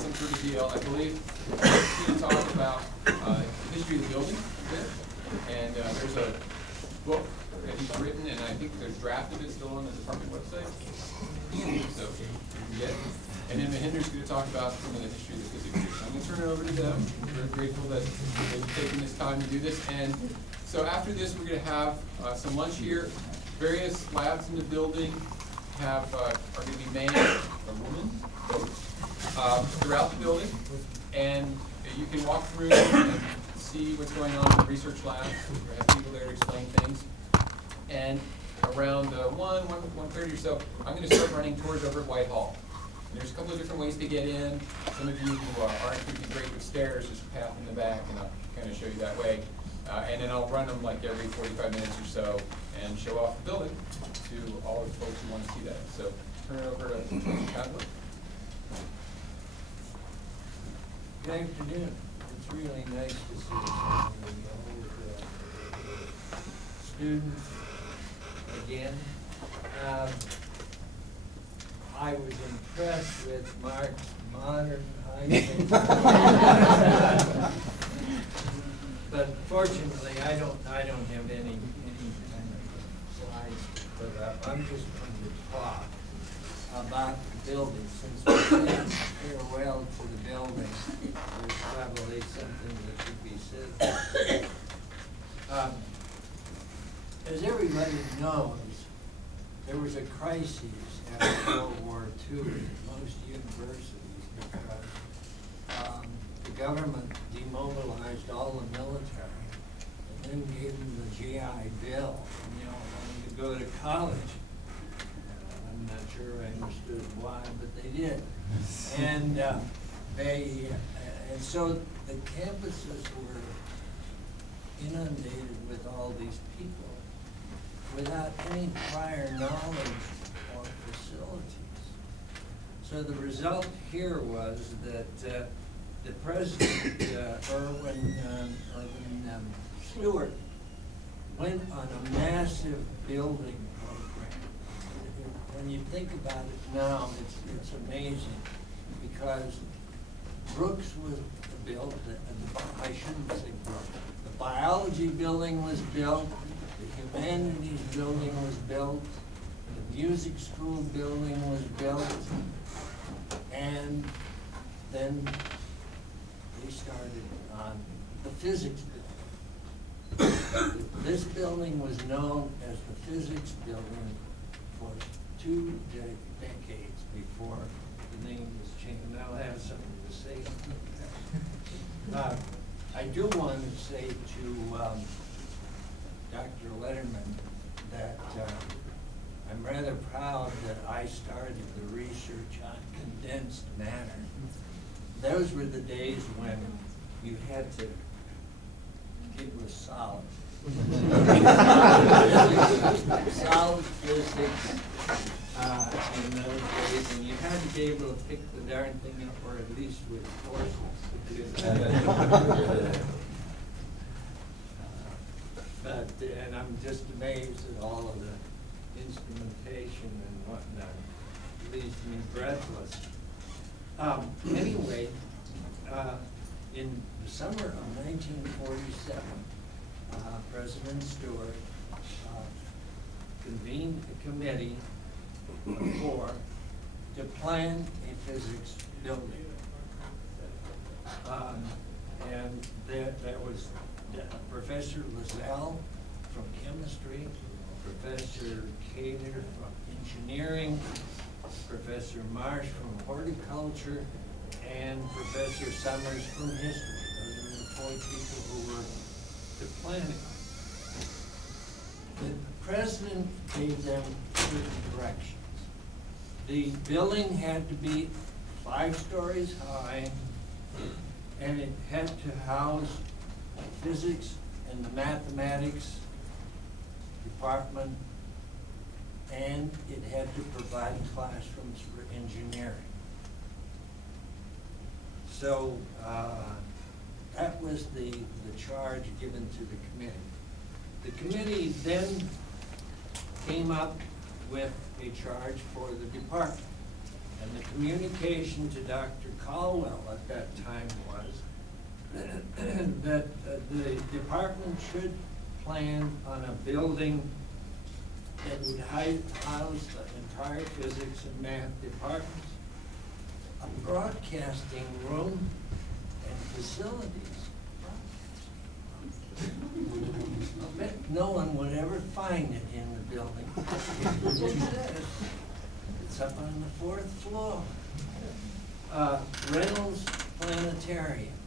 some sort of deal. I believe he's going to talk about the history of the building a bit. And there's a book that he's written, and I think there's a draft of it still on the department website. So you can get it. And then Mohindar's going to talk about some of the history of the physics here. So I'm going to turn it over to them. We're grateful that they've taken this time to do this. And so after this, we're going to have some lunch here. Various labs in the building are going to be manned by women, throughout the building. And you can walk through and see what's going on in the research labs. We have people there to explain things. And around 1:30 or so, I'm going to start running tours over at Whitehall. And there's a couple of different ways to get in. Some of you who aren't too great with stairs, there's a path in the back, and I'll kind of show you that way. And then I'll run them like every 45 minutes or so and show off the building to all the folks who want to see that. So turn it over to Pavlovic. Good afternoon. It's really nice to see some of the old students again. I was impressed with Mark's modern height. But fortunately, I don't have any kind of slides to put up. I'm just going to talk about the building. Since we said farewell to the building, there's probably something that should be said. As everybody knows, there was a crisis after World War II at most universities because the government demobilized all the military and then gave them the GI Bill, wanting to go to college. I'm not sure I understood why, but they did. And and so the campuses were inundated with all these people without any prior knowledge or facilities. So the result here was that the president, Irwin Stewart, went on a massive building program. When you think about it now, it's amazing because Brooks was built, I shouldn't say Brooks, the biology building was built, the humanities building was built, the music school building was built, and then they started on the physics building. This building was known as the physics building for 2 decades before the name was changed. And I'll have something to say about that. I do want to say to Dr. Letterman that I'm rather proud that I started the research on condensed matter. Those were the days when you had to get with solid. Solid physics in those days, and you had to be able to pick the darn thing up, or at least with forces. And I'm just amazed at all of the instrumentation and whatnot. It leaves me breathless. Anyway, in the summer of 1947, President Stewart convened a committee of 4 to plan a physics building. And that was Professor Lazelle from chemistry, Professor Cater from engineering, Professor Marsh from horticulture, and Professor Summers from history. Those were the 4 people who were the planning. The president gave them certain directions. The building had to be 5 stories high, and it had to house physics and the mathematics department, and it had to provide classrooms for engineering. So that was the charge given to the committee. The committee then came up with a charge for the department. And the communication to Dr. Caldwell at that time was that the department should plan on a building that would house the entire physics and math departments, a broadcasting room, and facilities. I bet no one would ever find it in the building. It's up on the 4th floor. Reynolds Planetarium.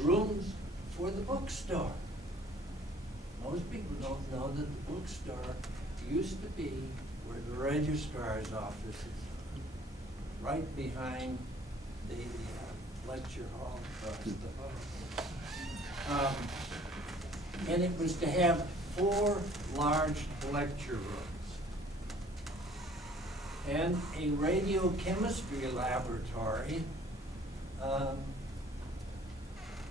Rooms for the bookstore. Most people don't know that the bookstore used to be where the registrar's office is, right behind the lecture hall across the hall. And it was to have 4 large lecture rooms and a radiochemistry laboratory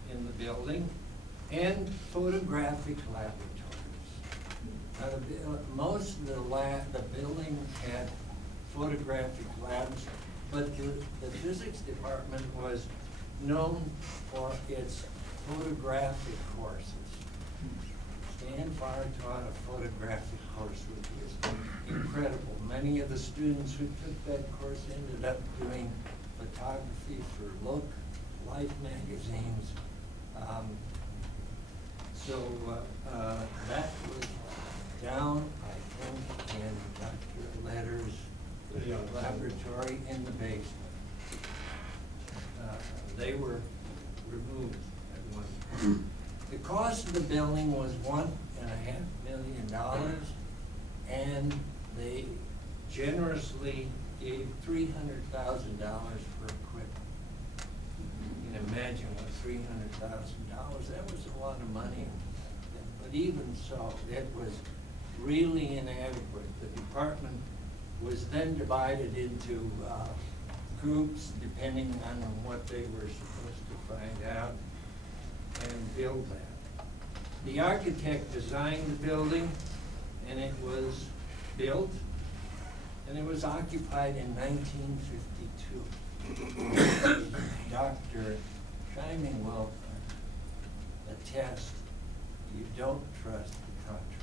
in the building, and photographic laboratories. Most of the building had photographic labs, but the physics department was known for its photographic courses. Stan Farr taught a photographic course, which was incredible. Many of the students who took that course ended up doing photography for Look, Life magazines. That was down, I think, in Dr. Letter's laboratory in the basement. They were removed at one point. The cost of the building was $1.5 million, and they generously gave $300,000 for equipment. You can imagine what $300,000, that was a lot of money. But even so, it was really inadequate. The department was then divided into groups depending on what they were supposed to find out and build that. The architect designed the building, and it was built, and it was occupied in 1952. Dr. Scime will attest, you don't trust the contract.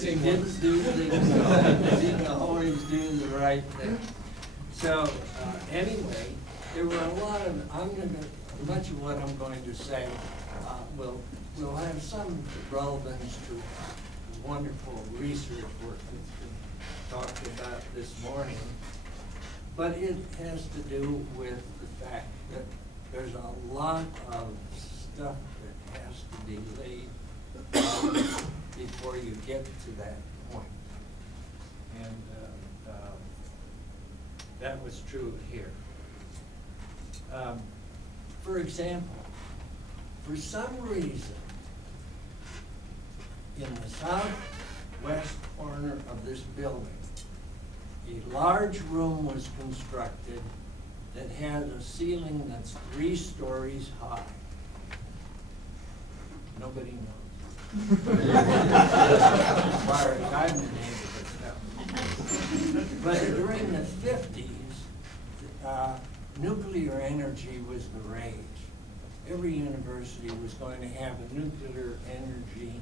They didn't do things, they didn't always do the right thing. So anyway, there were a lot of, much of what I'm going to say will have some relevance to the wonderful research work that's been talked about this morning. But it has to do with the fact that there's a lot of stuff that has to be laid before you get to that point. And that was true here. For example, for some reason, in the southwest corner of this building, a large room was constructed that had a ceiling that's 3 stories high. Nobody knows. As far as I've been able to tell. But during the 50s, nuclear energy was the rage. Every university was going to have a nuclear energy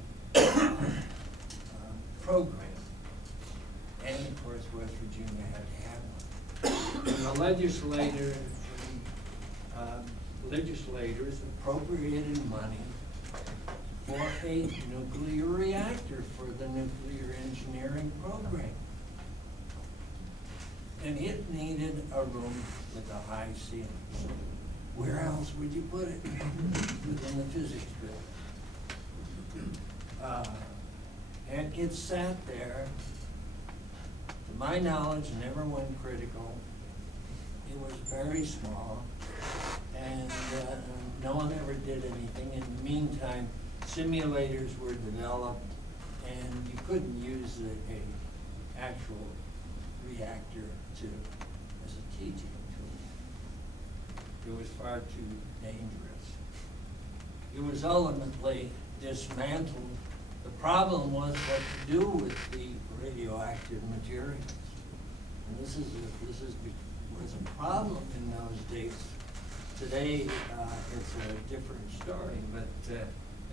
program. And of course, West Virginia had to have one. And the legislators appropriated money for a nuclear reactor for the nuclear engineering program. And it needed a room with a high ceiling. So where else would you put it? Within the physics building. And it sat there, to my knowledge, never went critical. It was very small, and no one ever did anything. In the meantime, simulators were developed, and you couldn't use an actual reactor as a teaching tool. It was far too dangerous. It was ultimately dismantled The problem was what to do with the radioactive materials. And this was a problem in those days. Today, it's a different story, but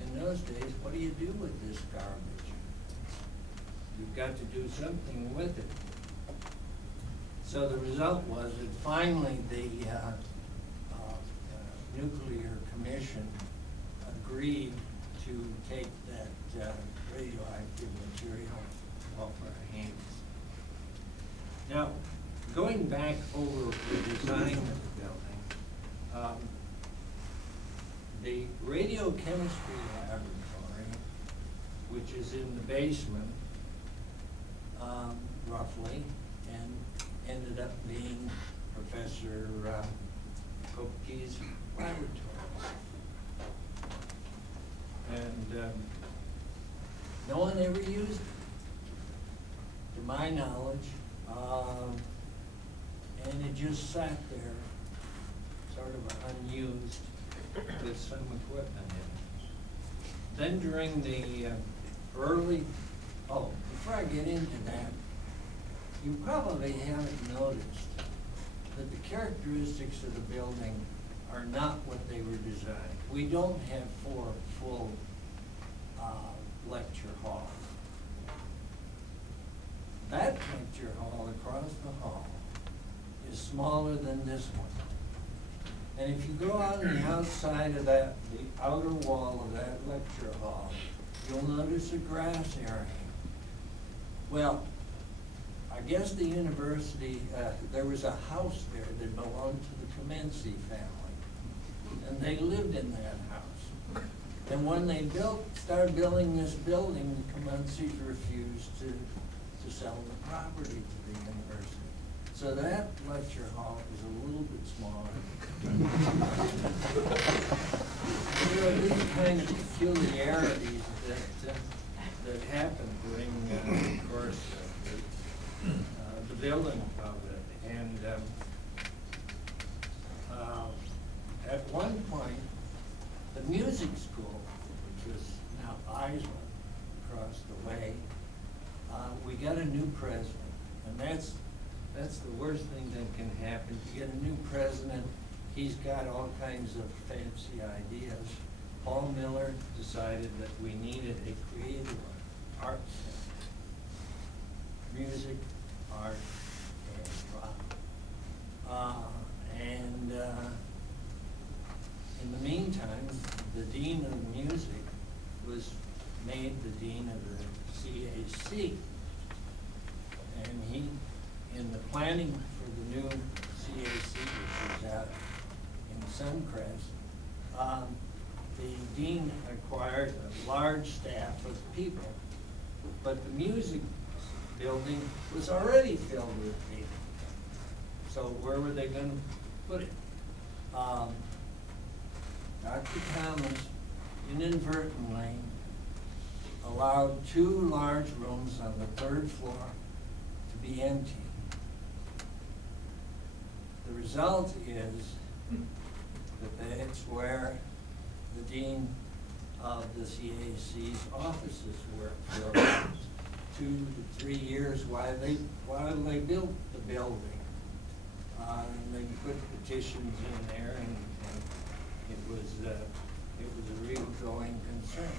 in those days, what do you do with this garbage? You've got to do something with it. So the result was that finally the Nuclear Commission agreed to take that radioactive material off our hands. Now, going back over the design of the building, the radiochemistry laboratory, which is in the basement, roughly, and ended up being Professor Kopke's laboratory. And no one ever used it, to my knowledge, and it just sat there, sort of unused, with some equipment in it. Then during the before I get into that, you probably haven't noticed that the characteristics of the building are not what they were designed. We don't have 4 full lecture halls. That lecture hall across the hall is smaller than this one. And if you go on the outside of that, the outer wall of that lecture hall, you'll notice a grass area. Well, I guess the university, there was a house there that belonged to the Comency family, and they lived in that house. And when they started building this building, the Comencys refused to sell the property to the university. So that lecture hall is a little bit smaller. There are these kind of peculiarities that happen during the course of the building of it. And at one point, the music school, which is now Eisman across the way, we got a new president, and that's the worst thing that can happen. You get a new president, he's got all kinds of fancy ideas. Paul Miller decided that we needed a creative art center. Music, art, and drama. In the meantime, the dean of music was made the dean of the CAC. And he, in the planning for the new CAC, which is out in Suncrest, the dean acquired a large staff of people, but the music building was already filled with people. So where were they going to put it? Dr. Thomas inadvertently allowed 2 large rooms on the 3rd floor to be empty. The result is that that's where the dean of the CAC's offices were for about 2 to 3 years while they built the building. And they put petitions in there, and it was a real going concern.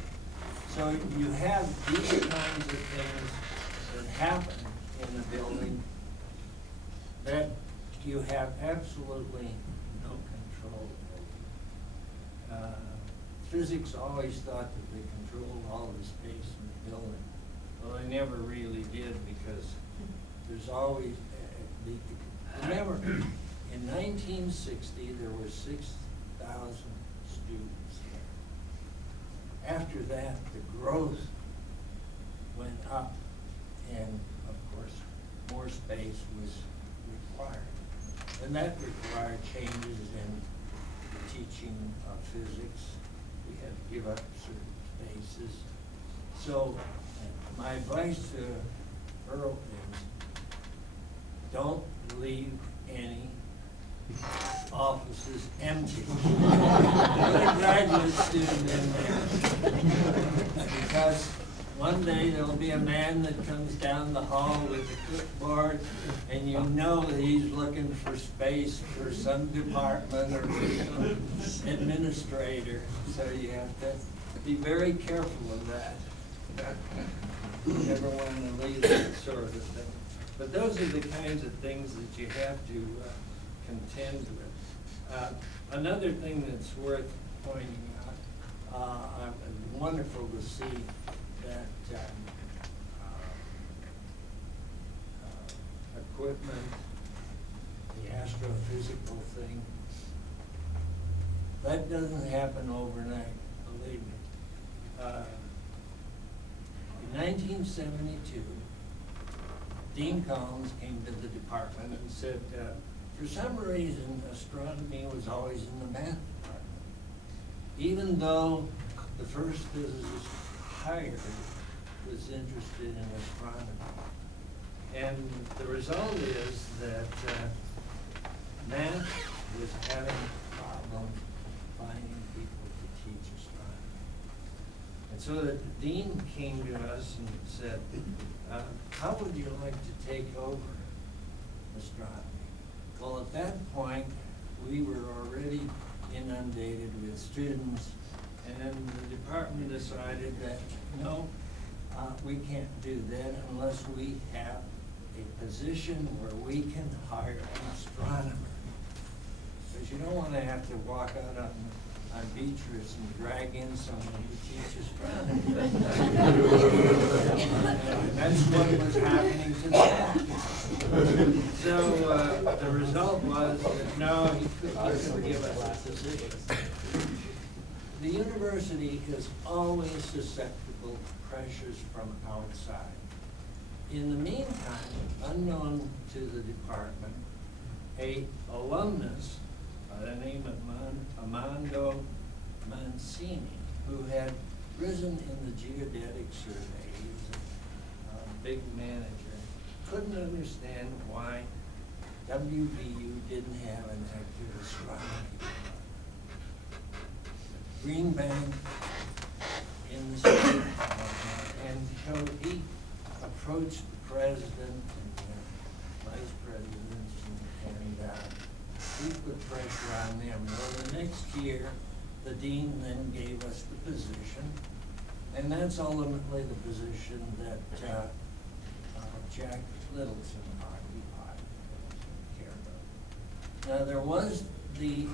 So you have these kinds of things that happen in the building that you have absolutely no control over. Physics always thought that they controlled all the space in the building. Well, they never really did, because there's always, remember, in 1960, there were 6,000 students here. After that, the growth went up, and of course, more space was required. And that required changes in the teaching of physics. We had to give up certain spaces. So my advice to Earl is, don't leave any offices empty. Put a graduate student in there. Because one day there'll be a man that comes down the hall with a clipboard, and you know that he's looking for space for some department or some administrator. So you have to be very careful of that. You never want to leave that sort of thing. But those are the kinds of things that you have to contend with. Another thing that's worth pointing out, it's wonderful to see that equipment, the astrophysical thing, that doesn't happen overnight, believe me. In 1972, Dean Collins came to the department and said, for some reason, astronomy was always in the math department, even though the first physicist hired was interested in astronomy. And the result is that math was having problems finding people to teach astronomy. And so the dean came to us and said, how would you like to take over astronomy? Well, at that point, we were already inundated with students, and the department decided that, no, we can't do that unless we have a position where we can hire an astronomer. Because you don't want to have to walk out on Beatrice and drag in someone who teaches astronomy. That's what was happening to them. So the result was that no, he couldn't give us a position. The university is always susceptible to pressures from outside. In the meantime, unknown to the department, an alumnus by the name of Armando Mancini, who had risen in the geodetic survey, he was a big manager, couldn't understand why WVU didn't have an active astronomy department. Green Bank in the state, and so he approached the president and the vice presidents and he put pressure on them. Well, the next year, the dean then gave us the position, and that's ultimately the position that Jack Littleton occupied. Now, there was the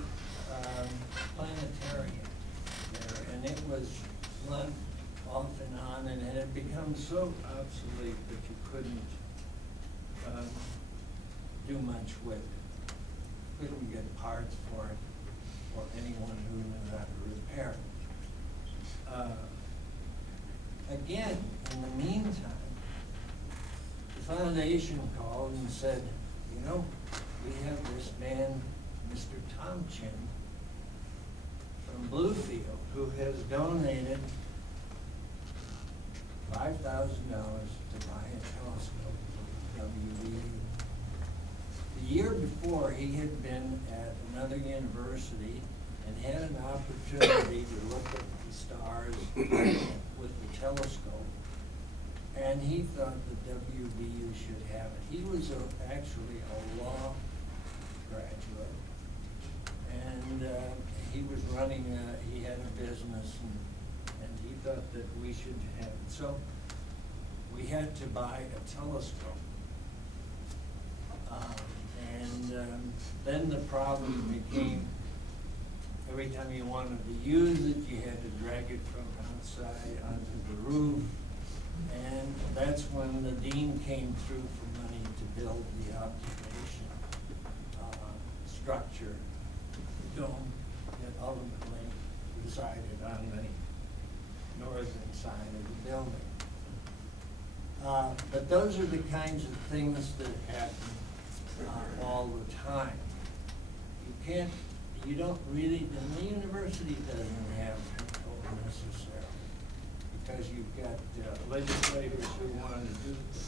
planetarium there, and it was run off and on, and it had become so obsolete that you couldn't do much with it. Couldn't get parts for it, or anyone who knew how to repair it. Again, in the meantime, the foundation called and said, you know, we have this man, Mr. Tom Chin, from Bluefield, who has donated $5,000 to buy a telescope for WVU. The year before, he had been at another university and had an opportunity to look at the stars with the telescope, and he thought that WVU should have it. He was actually a law graduate, and he was running, he had a business, and he thought that we should have it. So we had to buy a telescope. Then the problem became, every time you wanted to use it, you had to drag it from outside onto the roof. And that's when the dean came through for money to build the observation structure, dome, that ultimately resided on the northern side of the building. But those are the kinds of things that happen all the time. You don't really, and the university doesn't have control necessarily, because you've got legislators who want to do this.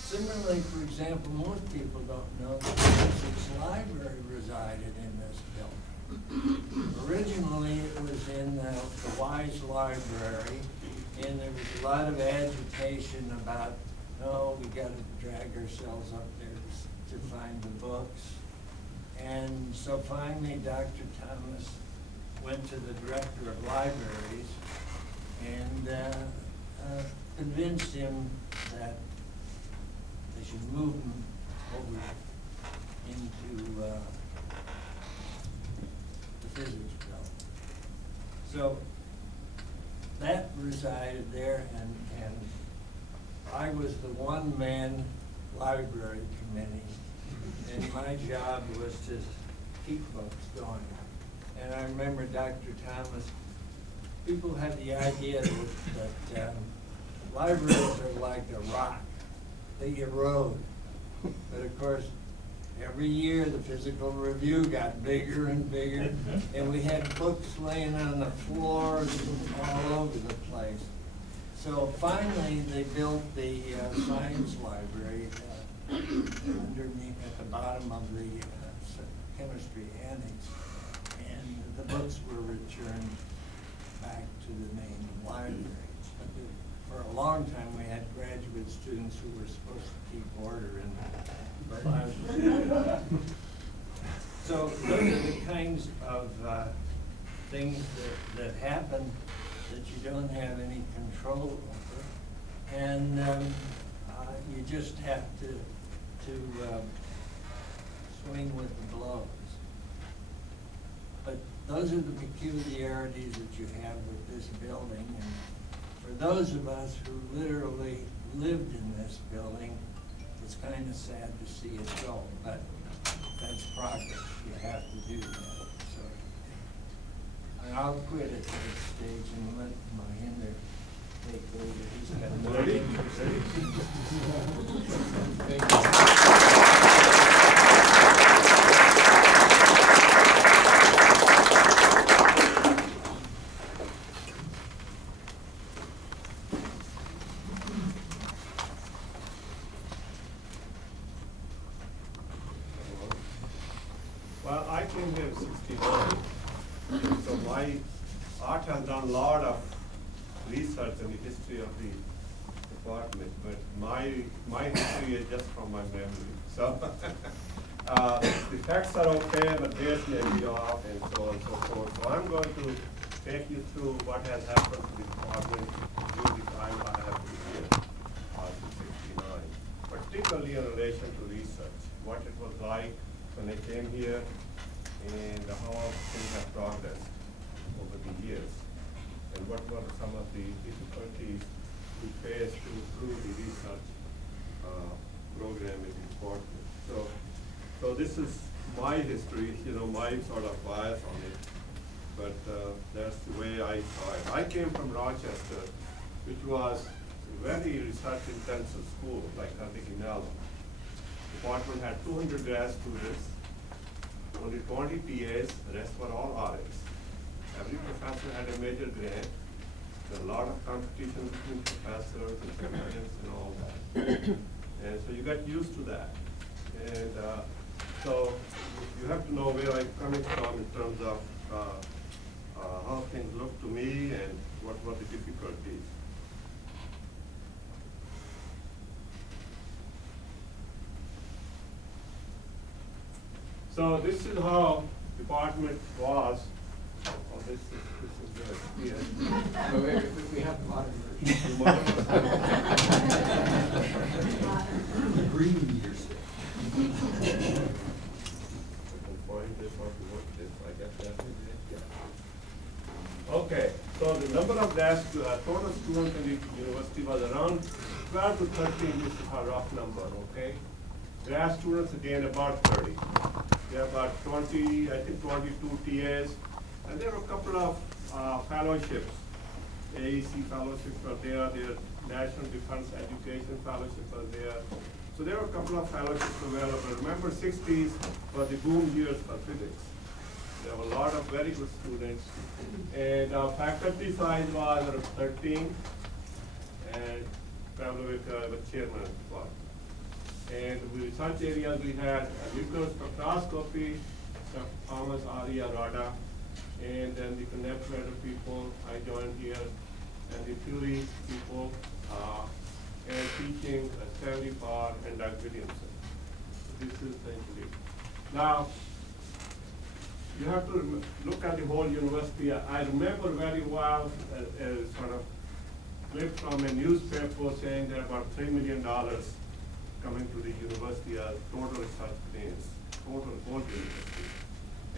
Similarly, for example, most people don't know that the physics library resided in this building. Originally, it was in the Wise Library And there was a lot of agitation about, oh, we gotta drag ourselves up there to find the books. And so finally, Dr. Thomas went to the director of libraries and convinced him that they should move them over into the physics building. So that resided there, and I was the one-man library committee, and my job was to keep books going. And I remember Dr. Thomas, people have the idea that libraries are like a rock. They erode. But of course, every year the physical review got bigger and bigger, and we had books laying on the floors all over the place. So finally, they built the science library underneath at the bottom of the chemistry annex, and the books were returned back to the main library. For a long time, we had graduate students who were supposed to keep order in the library. So those are the kinds of things that happen that you don't have any control over, and you just have to swing with the blows. But those are the peculiarities that you have with this building, and for those of us who literally lived in this building, it's kind of sad to see it go, but that's progress. You have to do that. So, and I'll quit at this stage and let Mohinder take over. He's got more Thank you. Well, I came here in '69, so my art has done a lot of research in the history of the department, but my history is just from my memory. So the facts are okay, but dates may be off, and so on and so forth. So I'm going to take you through what has happened to the department during the time I have been here, in '69, particularly in relation to research, what it was like when I came here, and how things have progressed over the years, and what were some of the difficulties we faced to improve the research program in the department. So this is my history, my sort of bias on it, but that's the way I saw it. I came from Rochester, which was a very research-intensive school, like Carnegie Mellon. The department had 200 grad students, only 20 PAs, the rest were all RAs. Every professor had a major grant. There was a lot of competition between professors and champions and all that. And so you got used to that. And so you have to know where I'm coming from in terms of how things look to me and what were the difficulties. So this is how department was. Oh, this is good. Yeah. So we have the modern version. Green years. I can find this or work this. I guess that is it. Yeah. Okay. So the number of desks, total students in the university was around 12 to 13. This is a rough number. Okay. Grad students again about 30. There are about 20, I think 22 TAs, and there were a couple of fellowships. AEC fellowships were there, the National Defense Education Fellowship was there. So there were a couple of fellowships available. Remember, 60s were the boom years for physics. There were a lot of very good students. And our faculty size was around 13, and Pavlovic was chairman of the department. And the research areas we had nuclear spectroscopy, Thomas, Arya, Rada, and then the connect people. I joined here and the theory people, and teaching Stanley Parr and Doug Williamson. So this is the entity. Now, you have to look at the whole university. I remember very well a sort of clip from a newspaper saying there are about $3 million coming to the university as total research grants, total whole university.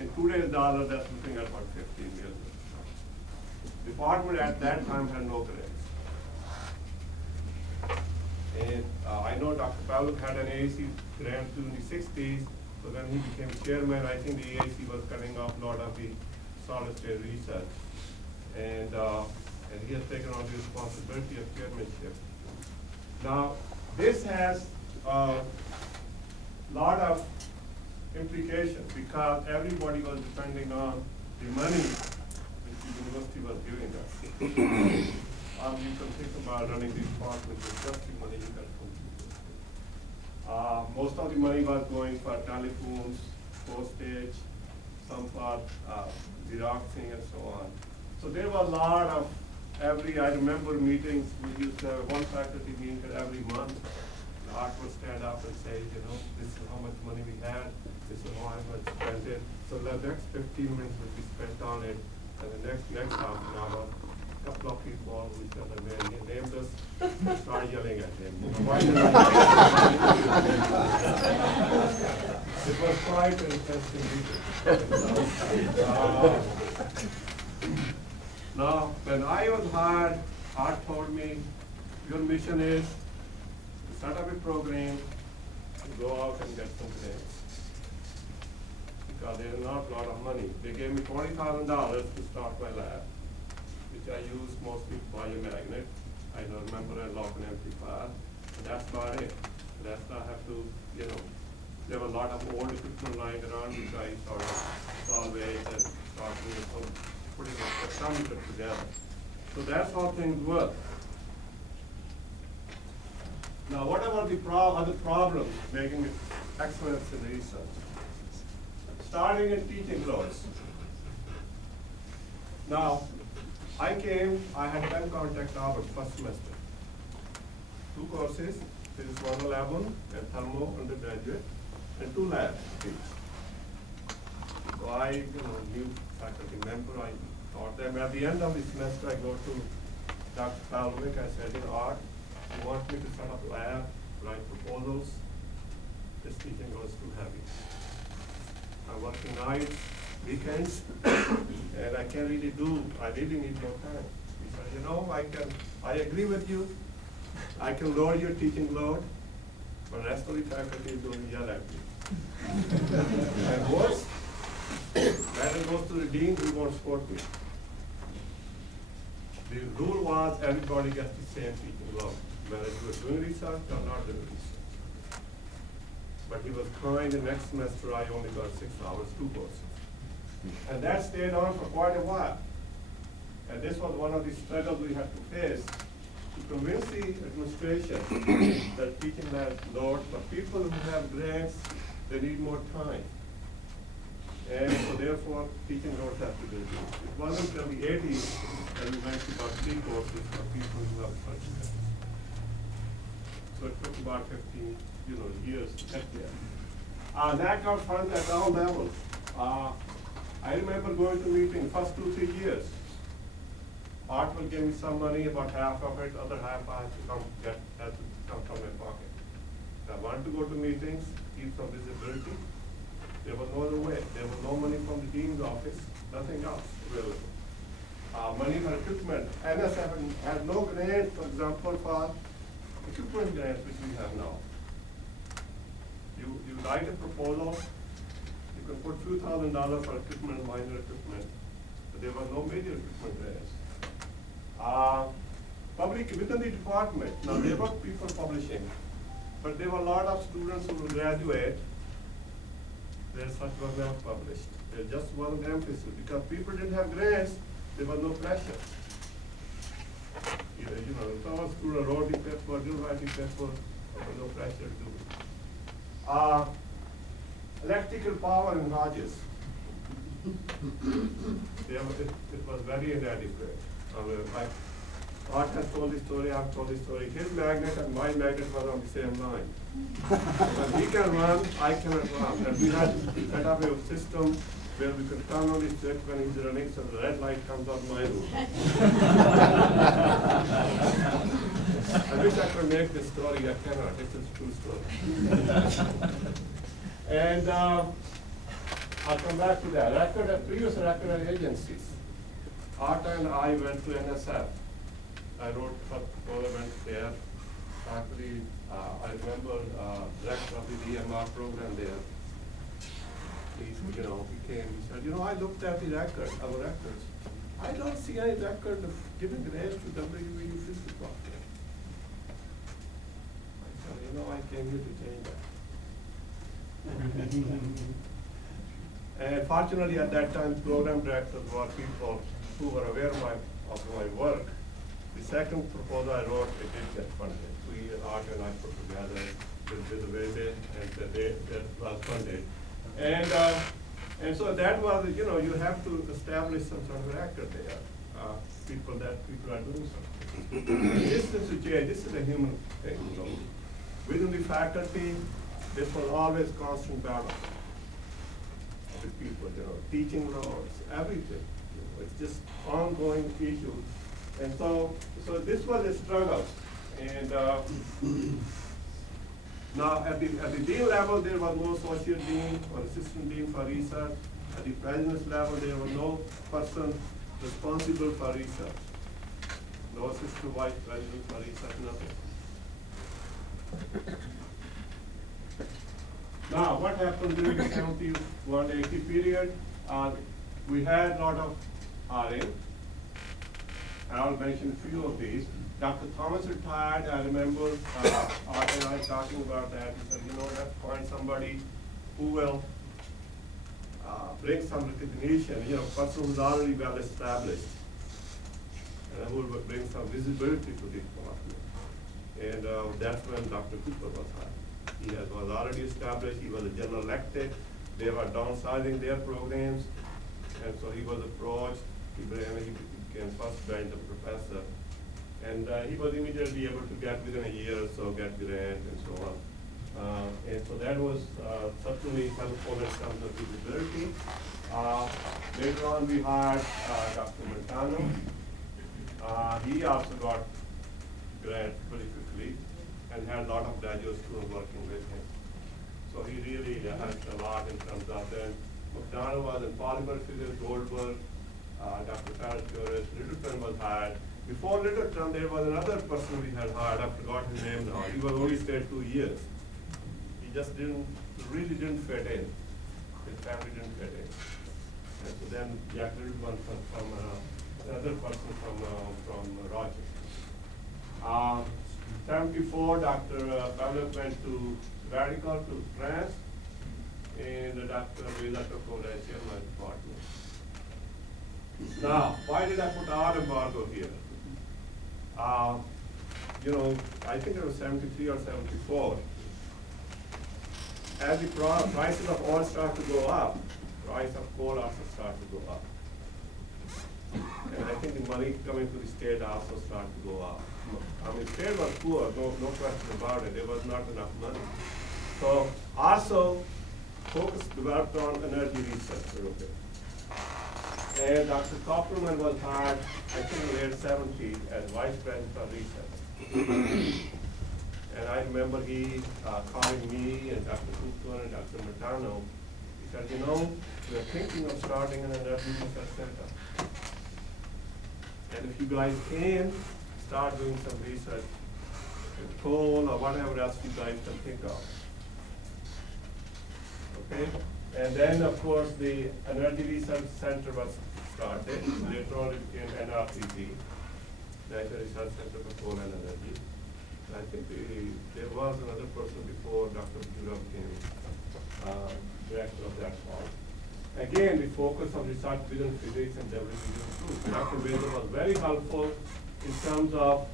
In today's dollar, that's looking at about 15 million. Department at that time had no grants. And I know Dr. Pavlovic had an AAC grant during the 60s, but when he became chairman, I think the AAC was cutting off a lot of the solid state research. And he has taken on the responsibility of chairmanship. Now, this has a lot of implications because everybody was depending on the money which the university was giving us. You can think about running the department with just the money you get from the university. Most of the money was going for telephones, postage, some for Xeroxing and so on. So there was a lot of I remember meetings, we used to have one faculty meeting every month. Art would stand up and say, this is how much money we had, this is how I would spend it. So the next 15 minutes would be spent on it, and the next half an hour, a couple of people who each other named us, start yelling at him. Why did I It was quite an interesting meeting. Now, when I was hired, Art told me, your mission is to set up a program, to go out and get some grants. Because there is not a lot of money. They gave me $20,000 to start my lab, which I use mostly biomagnet. I don't remember a local amplifier, but that's about it. The rest I have to, there were a lot of old equipment lying around, which I sort of salvaged and started putting a spectrometer together. So that's how things work. Now, what about the other problems making excellence in research? Starting in teaching loads. Now, I had 10 contact hours first semester. 2 courses, Physics 111 and Thermo undergraduate, and 2 labs to teach. So I, new faculty member, I taught them. At the end of the semester, I go to Dr. Pavlovic. I said, Art, you want me to set up a lab, write proposals? This teaching was too heavy. I'm working nights, weekends, and I can't really I really need more time. He said, I agree with you. I can lower your teaching load, but the rest of the faculty is going to yell at me. And worse, when it goes to the dean, he won't support me. The rule was everybody gets the same teaching load, whether you were doing research or not doing research. But he was kind. The next semester, I only got 6 hours, 2 courses. And that stayed on for quite a while. And this was one of the struggles we had to face to convince the administration that teaching has load, but people who have grants, they need more time. And so therefore, teaching loads have to be reduced. It wasn't until the 80s that we went to about 3 courses for people who have such grants. So it took about 15 years to get there. That got funds at all levels. I remember going to meetings first 2-3 years. Art will give me some money, about half of it, other half I have to come from my pocket. I wanted to go to meetings, keep some visibility. There was no other way. There was no money from the dean's office, nothing else available. Money for equipment. NS had no grant, for example, for equipment grants, which we have now. You write a proposal, you can put $few thousand for equipment, minor equipment, but there was no major equipment grants. Public within the department, now there were people publishing, but there were a lot of students who will graduate, their research was not published. There just wasn't emphasis because people didn't have grants, there was no pressure. If some student wrote the paper, didn't write the paper, there was no pressure to do it. Electrical power in Hodges. It was very inadequate. Art has told the story, I've told the story. His magnet and my magnet were on the same line. When he can run, I cannot run. And we had set up a system where we could turn on the switch when he's running, so the red light comes on my room. I wish I could make this story, I cannot. It's a true story. And I'll come back to that. Previous record agencies. Art and I went to NSF. I wrote for went there. Actually, I remember director of the DMR program there. He came, he said, I looked at the record, our records. I don't see any record of giving grades to WVU Physics Department. I said, I came here to change that. And fortunately, at that time, program directors were people who were aware of my work. The second proposal I wrote, it did get funded. Art and I put together with the Webe, and that was funded. And so that was, you have to establish some sort of record there. People are doing something. This is a change. This is a human thing. Within the faculty, this was always constant battle with people. Teaching loads, everything. It's just ongoing issue. And so this was a struggle. And now at the dean level, there was no associate dean or assistant dean for research. At the president's level, there was no person responsible for research. No assistant vice president for research, nothing. Now, what happened during the 71 to 80 period? We had a lot of RA. I'll mention a few of these. Dr. Thomas retired. I remember Art and I talking about that. He said, let's find somebody who will bring some recognition, person who's already well established, and who will bring some visibility to the department. And that's when Dr. Cooper was hired. He was already established. He was a general elected. They were downsizing their programs, and so he was approached. He became first bench professor. And he was immediately able to get within a year or so, get grant and so on. And so that was certainly helpful in terms of visibility. Later on we hired Dr. Montano. He also got grant pretty quickly and had a lot of graduate students working with him. So he really helped a lot in terms of that. Montano was in polymer physics, Goldberg, Dr. Farrell, Littleton was hired. Before Littleton, there was another person we had hired. I forgot his name now. He was only stayed 2 years. He just really didn't fit in. His family didn't fit in. And so then Jack Littleton from another person from Rochester. 74, Dr. Pavlovic went to Radical to France, and Dr. Vela took over as chairman of the department. Now, why did I put R embargo here? I think it was 73 or 74. As the prices of oil start to go up, price of coal also start to go up. And I think the money coming to the state also start to go up. I mean, the state was poor, no question about it. There was not enough money. So also, focus developed on energy research a little bit. And Dr. Kopperman was hired, I think in the late 70s, as vice president of research. And I remember he calling me and Dr. Cooper and Dr. Montano. He said, we're thinking of starting an energy research center. And if you guys can start doing some research with coal or whatever else you guys can think of. Okay? And then, of course, the Energy Research Center was started. Later on, it became NRCC, National Research Center for Coal and Energy. And I think there was another person before Dr. Seehra became director of that hall. Again, the focus of research within physics and WVU. Dr. Veda was very helpful in terms of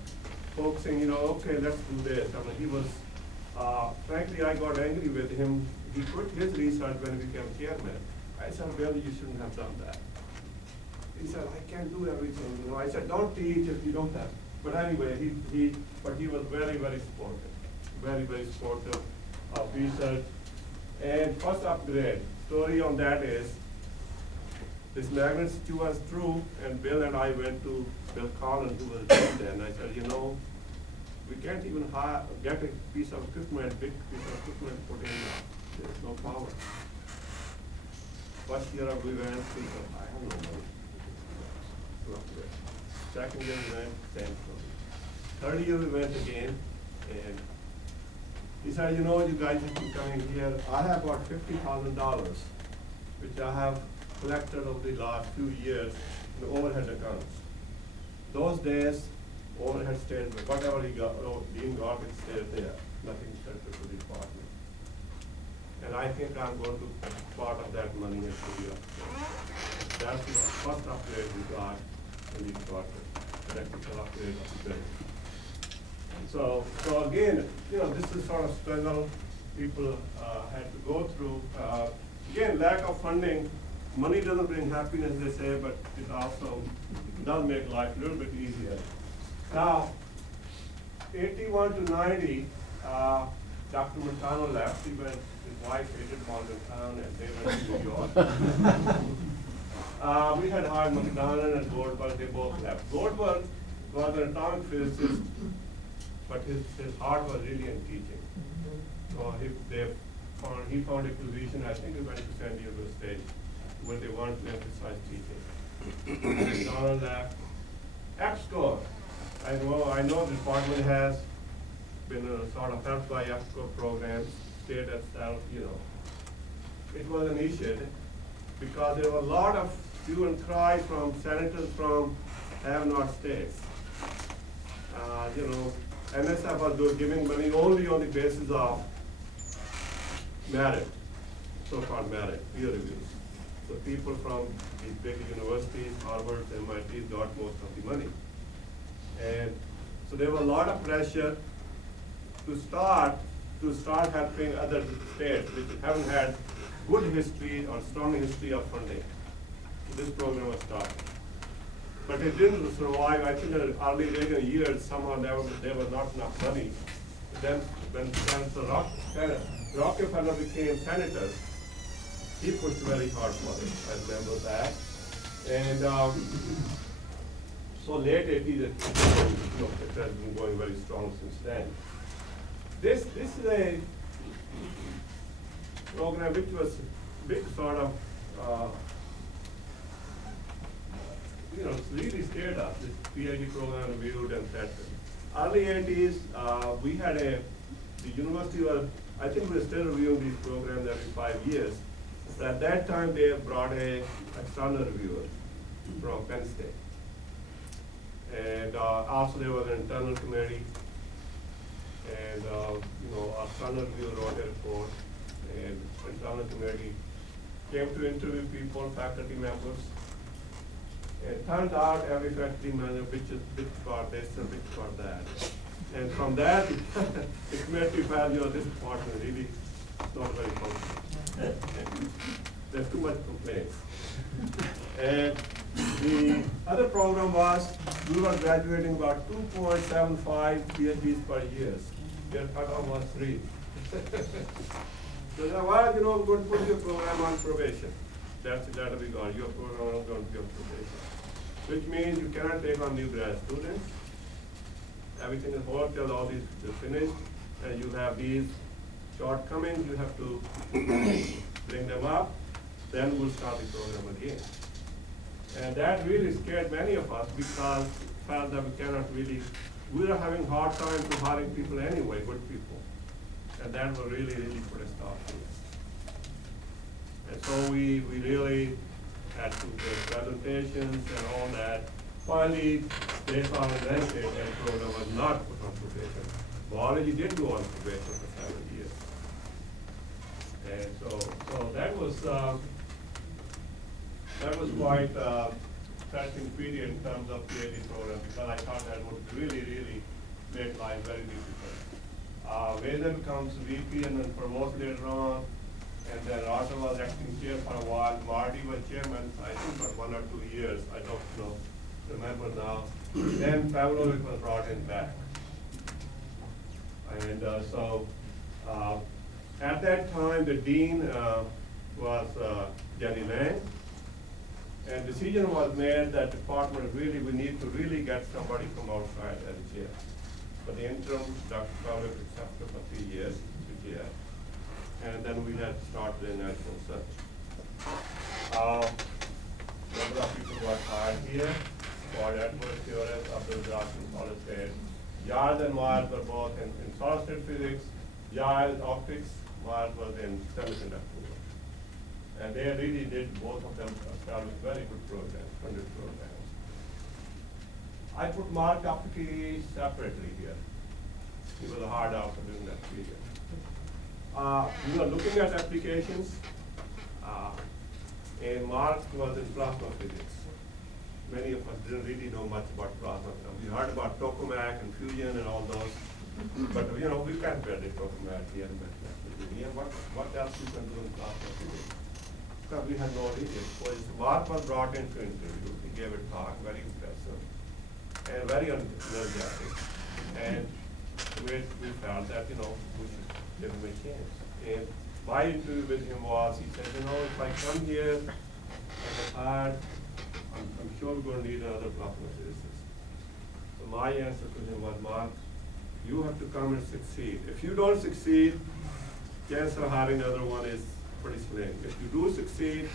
focusing, okay, let's do this. I mean, he was, frankly, I got angry with him. He quit his research when he became chairman. I said, well, you shouldn't have done that. He said, I can't do everything. I said, don't teach if you don't have But anyway, but he was very, very supportive of research. And first upgrade, story on that is, this magnet issue was true, and Bill and I went to Bill Collins, who was dean then. I said, we can't even get a piece of equipment, big piece of equipment put in now. There's no power. First year we went, we said, I have no money to upgrade. Second year we went, same story. Third year we went again, and he said, you guys have been coming here. I have about $50,000, which I have collected over the last few years in overhead accounts. Those days, overhead stayed, but whatever Dean got, it stayed there. Nothing sent to the department. And I think I'm going to put part of that money into the upgrade. That's the first upgrade we got in the department, electrical upgrade of the building. So again, this is sort of struggle people had to go through. Again, lack of funding. Money doesn't bring happiness, they say, but it also does make life a little bit easier. Now, 81 to 90, Dr. McConnell left. He went, his wife hated Morgantown, and they went to New York. We had hired McDonald and Goldberg, they both left. Goldberg was an atomic physicist, but his heart was really in teaching. So he found a position, I think he went to San Diego State, where they wanted to emphasize teaching. McDonald left. EPSCO. I know the department has been sort of helped by EPSCO programs, state itself, It was initiated because there were a lot of hue and cry from senators from have-not states. NSF was giving money only on the basis of merit, so-called merit, peer reviews. So people from these big universities, Harvard, MIT, got most of the money. And so there was a lot of pressure to start helping other states which haven't had good history or strong history of funding. So this program was started. But it didn't survive. I think in the early Reagan years, somehow there was not enough money. Then when Senator Rockefeller became senator, he pushed very hard for it. I remember that. And so late 80s, it has been going very strong since then. This is a program which was big sort of, really scared us, this PhD program reviewed and set. Early 80s, we had the university was, I think we're still reviewing these programs every 5 years. So at that time, they brought a external reviewer from Penn State. And also there was an internal committee, and external reviewer wrote a report, and internal committee came to interview people, faculty members. It turned out every faculty member which for this and which for that. And from that, the committee felt, this department really is not very functional. There's too much complaints. And the other program was, we were graduating about 2.75 PhDs per year. Their cutoff was 3. So they said, well, we're going to put your program on probation. That's the data we got. Your program is going to be on probation. Which means you cannot take on new grad students. Everything is hold till all these are finished, and you have these shortcomings, you have to bring them up, then we'll start the program again. And that really scared many of us because we felt that we were having a hard time to hiring people anyway, good people. And that will really put a stop to it. And so we really had to give presentations and all that. Finally, they found that program was not put on probation. Biology did go on probation for 7 years. And so that was quite a threatening period in terms of PhD program, because I thought that would really make life very difficult. Whether becomes VP and then promotes later on, and then Arthur was acting chair for a while. Marty was chairman, I think for 1 or 2 years, I don't know. remember now. Then Pavlovic was brought in back. And at that time, the dean was Jenny Lang. And decision was made that department really, we need to really get somebody from outside as a chair. For the interim, Dr. Pavlovic accepted for 3 years to chair. And then we had started a national search. Number of people got hired here. For Edward Theoret, Abdul Jasim, solid state. Giles and Myers were both in solid state physics. Giles, optics. Myers was in semiconductor. And they really did, both of them established very good programs, 100 programs. I put Mark Apke separately here. He was a hard out during that period. We were looking at applications, and Mark was in plasma physics. Many of us didn't really know much about plasma. We heard about tokamak and fusion and all those, but we can't barely tokamak here in Virginia. What else you can do in plasma physics? Because we had no idea. So Mark was brought in to interview. He gave a talk, very impressive, and very energetic. And we felt that, we should give him a chance. And my interview with him was, he said, if I come here and it's hard, I'm sure we're going to need another plasma physicist. So my answer to him was, Mark, you have to come and succeed. If you don't succeed, chance of hiring another one is pretty slim. If you do succeed,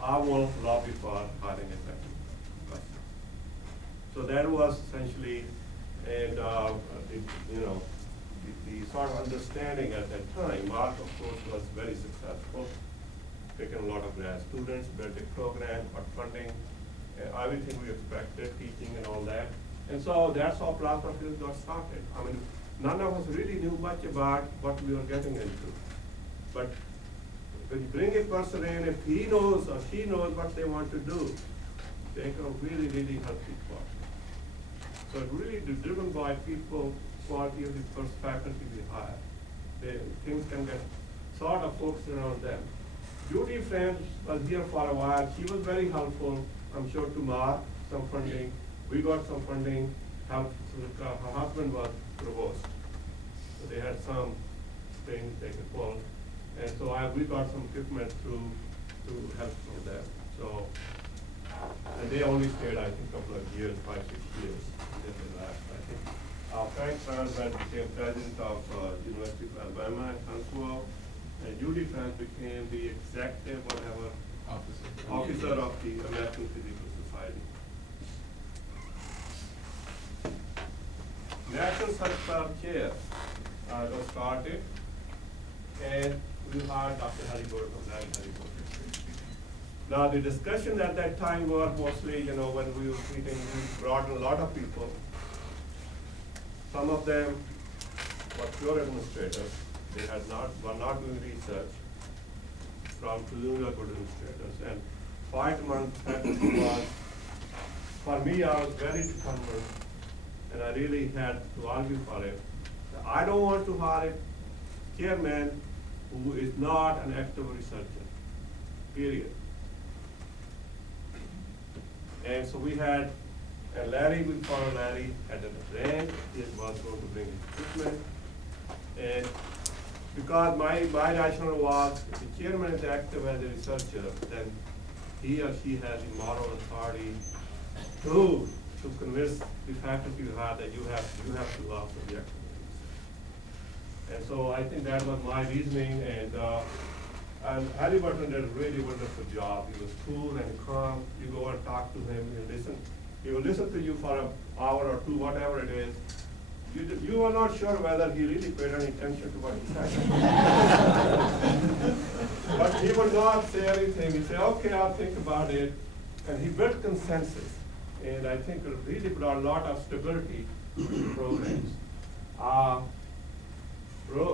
I will lobby for hiring a second person. So that was essentially, and the sort of understanding at that time. Mark, of course, was very successful, taken a lot of grad students, built a program, got funding, everything we expected, teaching and all that. And so that's how plasma physics got started. I mean, none of us really knew much about what we were getting into. But when you bring a person in, if he knows or she knows what they want to do, they can really, really help people. So it really is driven by people, quality of the first faculty we hire. Things can get sort of focused around them. Judy Friend was here for a while. She was very helpful, I'm sure, to Mark, some funding. We got some funding, help. Her husband was provost. So they had some things they could pull. And so we got some equipment to help with that. So, and they only stayed, I think, a couple of years, 5, 6 years. They left, I think. Frank Franz became president of University of Alabama at Huntsville, and Judy Franz became the executive, whatever, officer of the American Physical Society. National Search Club chair was started, and we hired Dr. Haribur from Larry Haribur. Now the discussion at that time was mostly, when we were meeting, we brought in a lot of people. Some of them were pure administrators. They were not doing research. From presumably good administrators. And fight among faculty was, for me, I was very determined, and I really had to argue for it. I don't want to hire a chairman who is not an active researcher, period. And so we had, and Larry, we followed Larry at the rank. He was going to bring equipment. And because my rationale was, if the chairman is active as a researcher, then he or she has the moral authority to convince the faculty you have that you have to love subject. And so I think that was my reasoning, and Halliburton did a really wonderful job. He was cool and calm. You go and talk to him, he will listen to you for an hour or two, whatever it is. You are not sure whether he really paid any attention to what he said. But he would not say anything. He'd say, okay, I'll think about it. And he built consensus. And I think it really brought a lot of stability to the programs.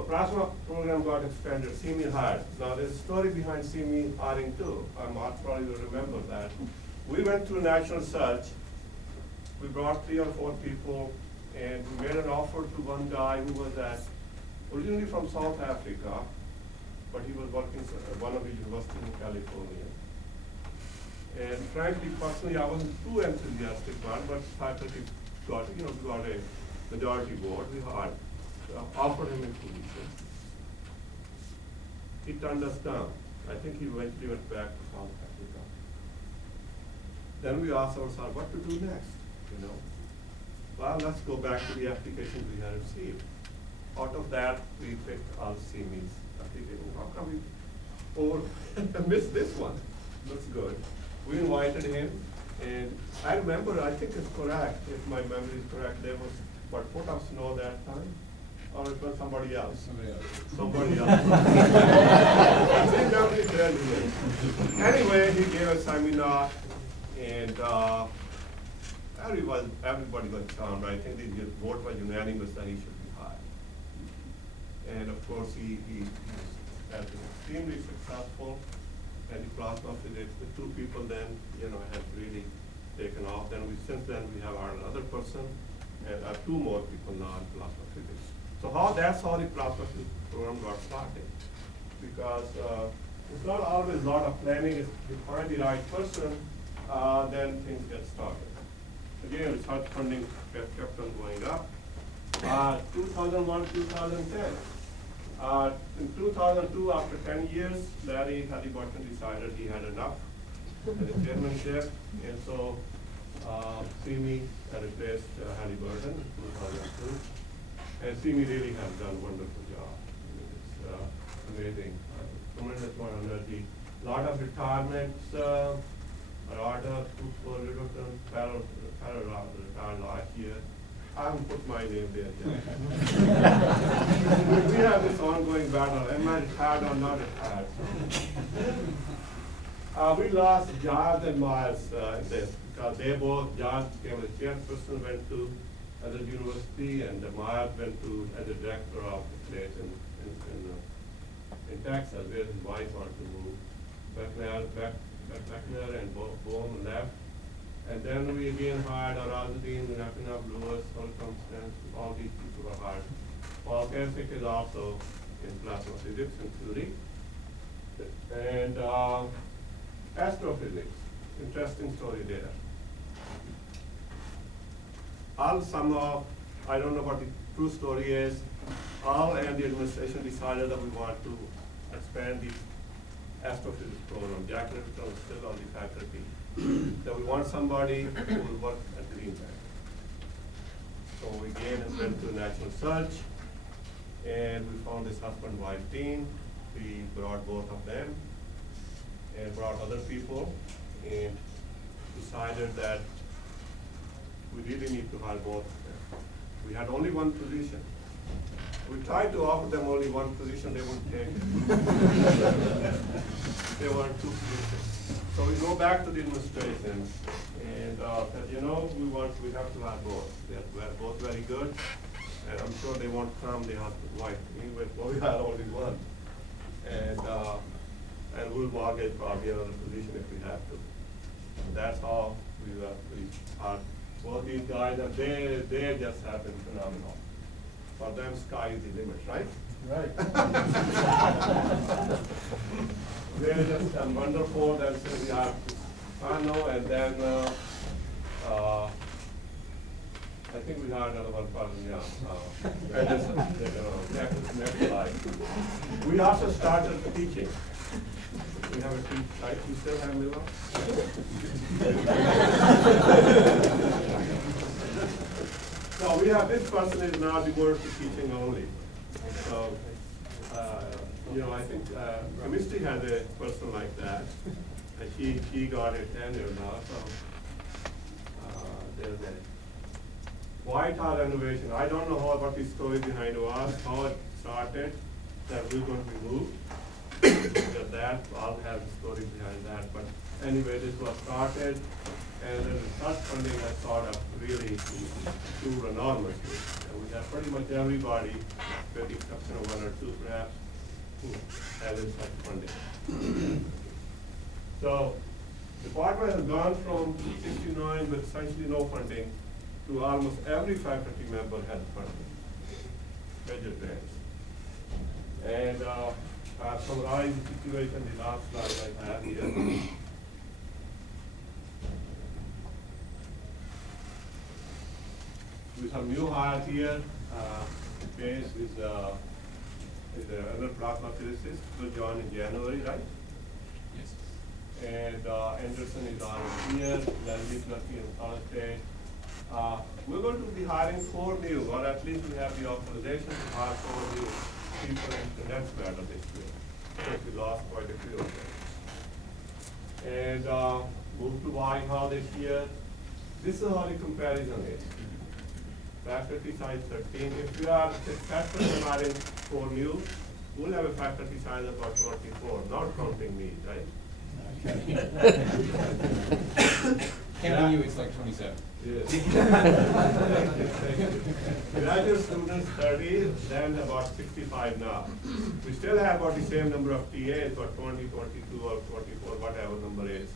Plasma program got expanded, Seehra hired. Now there's a story behind Seehra hiring too. Mark probably will remember that. We went through a national search. We brought 3 or 4 people, and we made an offer to one guy who was originally from South Africa, but he was working at one of the universities in California. And frankly, personally, I wasn't too enthusiastic about it, but faculty got, got a majority vote. We had offered him a position. He turned us down. I think he eventually went back to South Africa. Then we asked ourselves what to do next, Well, let's go back to the applications we had received. Out of that, we picked Seehra's application. How come we missed this one? Looks good. We invited him, and I remember, I think it's correct, if my memory is correct, there was, what, foot of snow that time? Or it was somebody else? Somebody else. Same memory clearly here. Anyway, he gave a seminar, and everybody was charmed. I think the vote was unanimous that he should be hired. And of course, he has been extremely successful. And the plasma physics, the two people then, have really taken off. Since then we have hired another person, and two more people now in plasma physics. So that's how the plasma physics program got started. Because it's not always a lot of planning. If you find the right person, then things get started. Again, research funding kept on going up. 2001, 2010. In 2002, after 10 years, Larry Halliburton decided he had enough as a chairmanship, and so Scime replaced Halliburton in 2002. And Scime really has done a wonderful job. It's amazing, tremendous amount of energy. A lot of retirements, Arada, Littleton, Farrell retired last year. I haven't put my name there yet. We have this ongoing battle. Am I retired or not retired? We lost George and Miles in this because they both, George became a chairperson, went to other university, and Miles went to as a director of the place in Texas, where his wife wanted to move. Beckner and Bohm left. And then we again hired Arazadine, Rapina, Lewis, Constance, all these people were hired. Paul Kasich is also in plasma physics and theory. And astrophysics, interesting story there. All somehow, I don't know what the true story is, Earl and the administration decided that we want to expand the astrophysics program. Jack Littleton is still on the faculty. That we want somebody who will work at Green Bank. So we again went to national search, and we found this husband-wife team. We brought both of them, and brought other people, and decided that we really need to hire both of them. We had only one position. We tried to offer them only one position, they wouldn't take it. There were two positions. So we go back to the administration and said, we have to have both. They're both very good, and I'm sure they won't come, they have to wife. Well, we had only one. And we'll mortgage probably another position if we have to. And that's how we are both these guys, and they just have been phenomenal. For them, sky is the limit, right? Right. They're just wonderful. Then we have Pano, and then I think we had another one person. Next slide. We also started teaching. We have a teach, right? We still have Mila. So we have this person is now devoted to teaching only. So. I think chemistry has a person like that. And she got a tenure now, so there's a White Hall renovation. I don't know what the story behind was, how it started, that we're going to be moved. That, I'll have the story behind that. But anyway, this was started, and then the research funding has sort of really grew enormously. And we have pretty much everybody, with the exception of one or two perhaps, who has research funding. So the department has gone from 69 with essentially no funding to almost every faculty member has funding, major grants. And I've summarized the situation, the last slide I have here. some new hires here. Pace is another plasma physicist who joined in January, right? Yes. And Anderson is on here, Leslie Clucky in College State. We're going to be hiring 4 new, or at least we have the authorization to hire 4 new people in condensed matter this year. Because we lost quite a few of them. And move to White Hall this year. This is how the comparison is. Faculty size 13. If we are successful in hiring 4 new, we'll have a faculty size of about 24, not counting me, right? Counting you, it's like 27. Yes. Graduate students 30, then about 65 now. We still have about the same number of TAs, but 20, 22, or 24, whatever number is.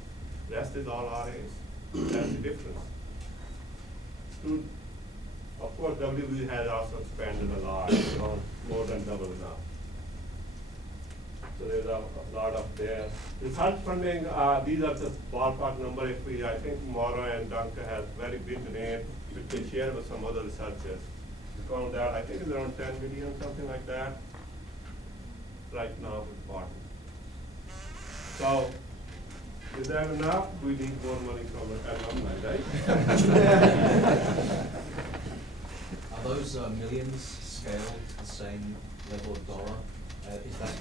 Rest is all RAs. That's the difference. Of course, WVU has also expanded a lot, more than double now. So there's a lot of there. Research funding, these are just ballpark number. I think Maura and Duncan have very big name, which they share with some other researchers. We count that, I think it's around 10 million, something like that, right now with partners. So, is that enough? We need more money from the alumni, right? Are those millions scaled to the same level of dollar? Is that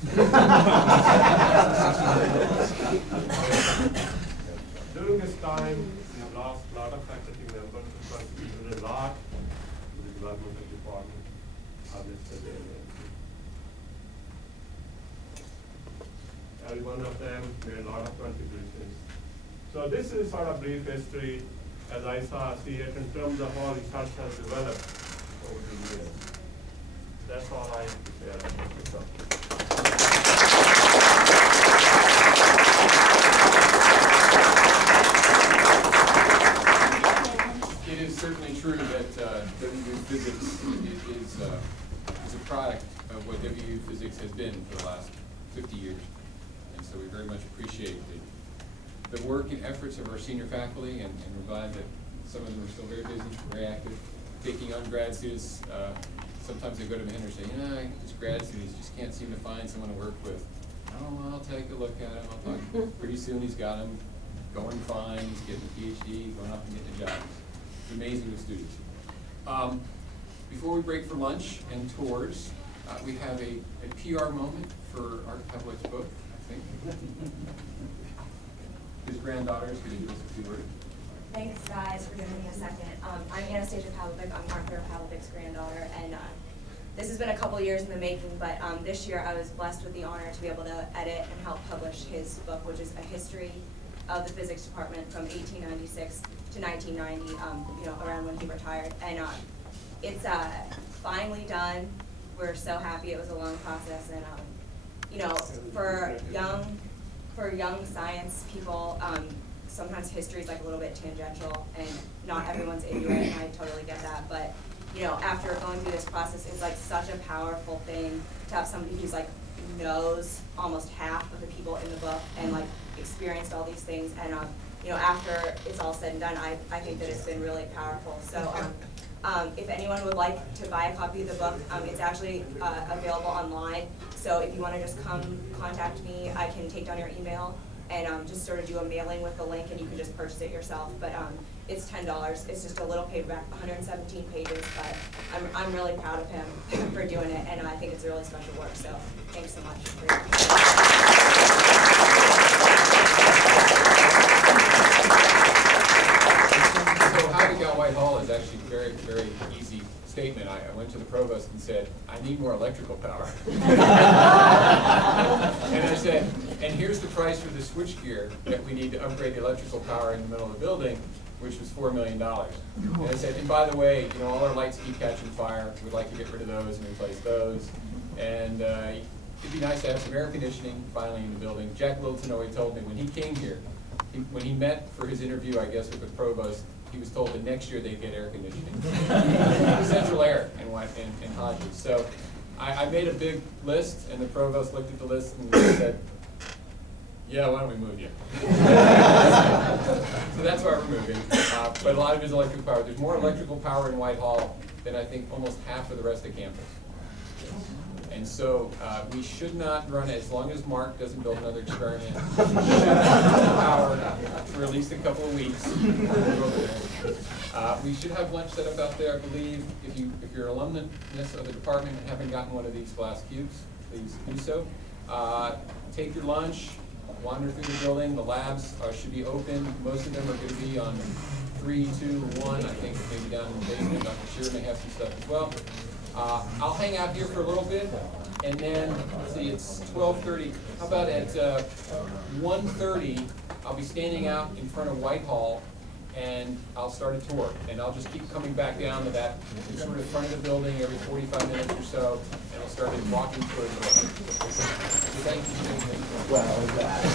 During this time, we lost a lot of faculty members who contributed a lot to the development of the department. Every one of them made a lot of contributions. So this is sort of brief history, as I see it, in terms of how research has developed over the years. That's all I have to share. It is certainly true that WVU Physics is a product of what WVU Physics has been for the last 50 years. And so we very much appreciate the work and efforts of our senior faculty, and we're glad that some of them are still very busy, very active, taking on grad students. Sometimes they go to me and say, these grad students just can't seem to find someone to work with. Oh, well, I'll take a look at him. I'll talk. Pretty soon he's got him going fine. He's getting a PhD, going up and getting a job. It's amazing with students. Before we break for lunch and tours, we have a PR moment for Art Pavlovic's book, I think. His granddaughter is going to give us a few words. Thanks, guys, for giving me a second. I'm Anastasia Pavlovic. I'm Arthur Pavlovic's granddaughter, and this has been a couple years in the making, but this year I was blessed with the honor to be able to edit and help publish his book, which is a history of the physics department from 1896 to 1990, around when he retired. And it's finally done. We're so happy. It was a long process, and for young science people, sometimes history is like a little bit tangential, and not everyone's into it, and I totally get that. But after going through this process, it's like such a powerful thing to have somebody who's like knows almost half of the people in the book and like experienced all these things. And after it's all said and done, I think that it's been really powerful. So if anyone would like to buy a copy of the book, it's actually available online. So if you want to just come contact me, I can take down your email and just sort of do a mailing with the link, and you can just purchase it yourself. But it's $10. It's just a little paperback, 117 pages. But I'm really proud of him for doing it, and I think it's a really special work. So thanks so much for your So how we got White Hall is actually a very, very easy statement. I went to the provost and said, I need more electrical power. And I said, and here's the price for the switchgear that we need to upgrade the electrical power in the middle of the building, which was $4 million. And I said, and by the way, all our lights keep catching fire. We'd like to get rid of those and replace those. And it'd be nice to have some air conditioning finally in the building. Jack Littleton told me when he came here, when he met for his interview, I guess, with the provost, he was told that next year they'd get air conditioning. Central air in Hodges. So I made a big list, and the provost looked at the list and said, Yeah, why don't we move you? So that's why we're moving. But a lot of it is electrical power. There's more electrical power in Whitehall than I think almost half of the rest of campus. And so we should not run it, as long as Mark doesn't build another experiment. We should have power for at least a couple of weeks. We should have lunch set up out there, I believe. If you're an alumnus of the department and haven't gotten one of these glass cubes, please do so. Take your lunch, wander through the building. The labs should be open. Most of them are going to be on 3, 2, 1. I think maybe down in the basement. Dr. Shearer may have some stuff as well. I'll hang out here for a little bit, and then, let's see, it's 12:30. How about at 1:30, I'll be standing out in front of Whitehall, and I'll start a tour. And I'll just keep coming back down to that sort of front of the building every 45 minutes or so, and I'll start walking towards the building. So thank you.